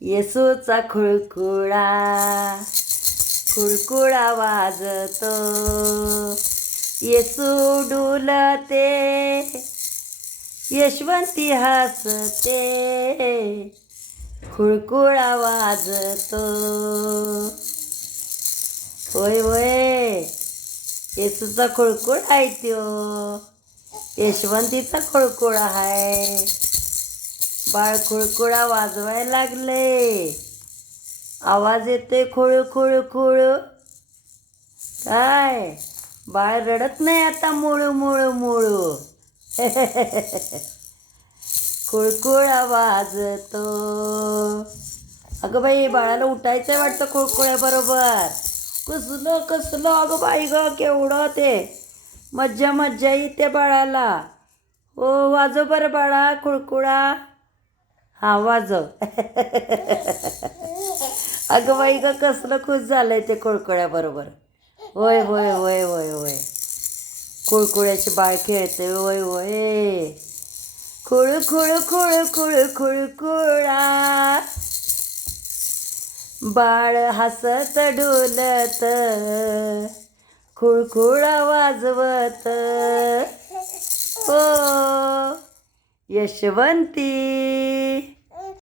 येसूचा खुळखुळा खुळखुळा वाजतो, येसू डुलते, यशवंती हसते, खुळखुळा वाजतो. होय होय, येसूचा खुळखुळा आहे त्यो, यशवंतीचा खुळखुळा आहे. बाळ खुळखुळा वाजवायला लागले, आवाज येते खुळ खुळ खुळ. काय बाळ रडत नाही आता मुळू मुळू मुळू. खुळखुळा वाजतो. अगं बाई, बाळाला उठायचं आहे वाटतं खुळखुळ्याबरोबर. कसलं कसलं अगं बाई गं, केवढं ते मज्जा मज्जा येते बाळाला. हो, वाजव बरं बाळा खुळखुळा. हा वाजव. अगं बाई गं, कसलं खुश झालंय ते खुळखुळ्याबरोबर. होय होय होय होय होय, खुळखुळ्याचे बाळ खेळते. होय होय, खुळ खुळ खुळ खुळ खुळखुळा. बाळ हसत डुलत, खुळखुळा वाजवत. हो, यशवंती